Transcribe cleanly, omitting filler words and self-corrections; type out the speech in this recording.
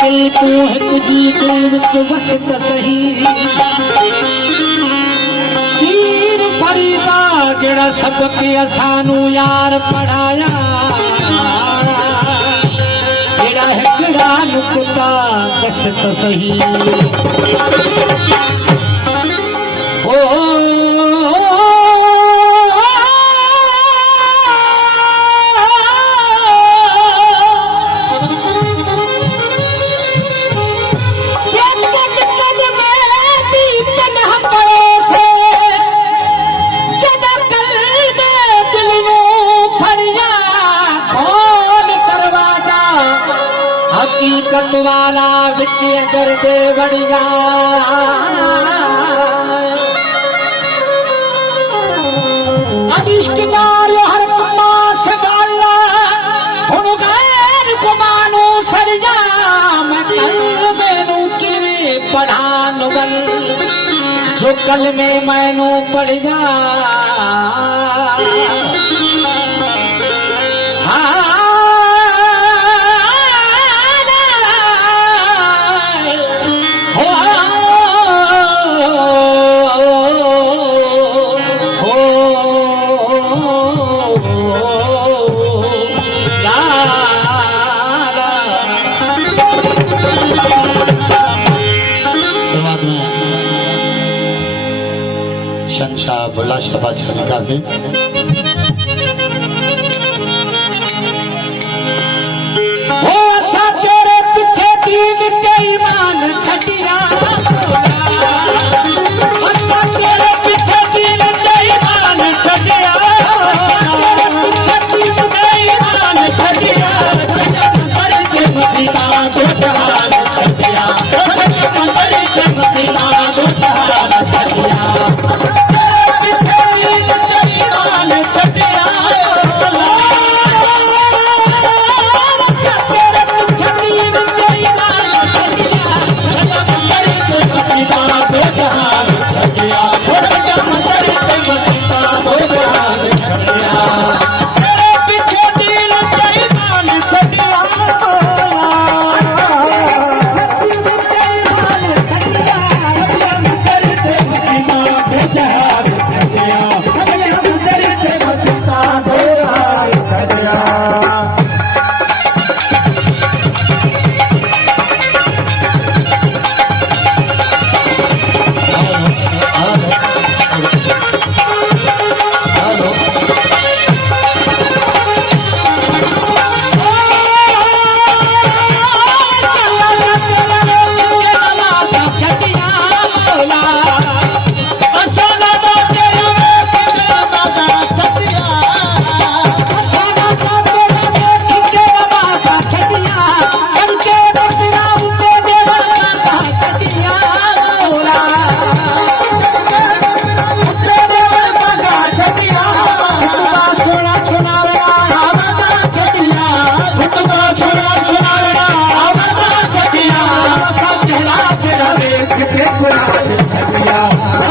दिल तू हिक दी दिल विच वस त सही तीर फरीदा जेड़ा सबक असानू यार पढ़ाया जेड़ा हिकड़ा नुकता दस त सही हकीकत वाला विच अगर दे बढ़िया इश्क नाल हर कमा संभाला हुण गैर गुमानू सरिया मैं कल मैनू किवें पढ़ान वल जो कल में मैनू पढ़ जा शहंशाह बुल्ला शाह बादशाह काफी हो असा तेरे पीछे दीन के ईमान छटिया असा तेरे पीछे दीन के ईमान छटिया तेरे पीछे दीन के ईमान छटिया पर के मसीहा दो जहान छटिया पर के मसीहा दो जहान छटिया छटिया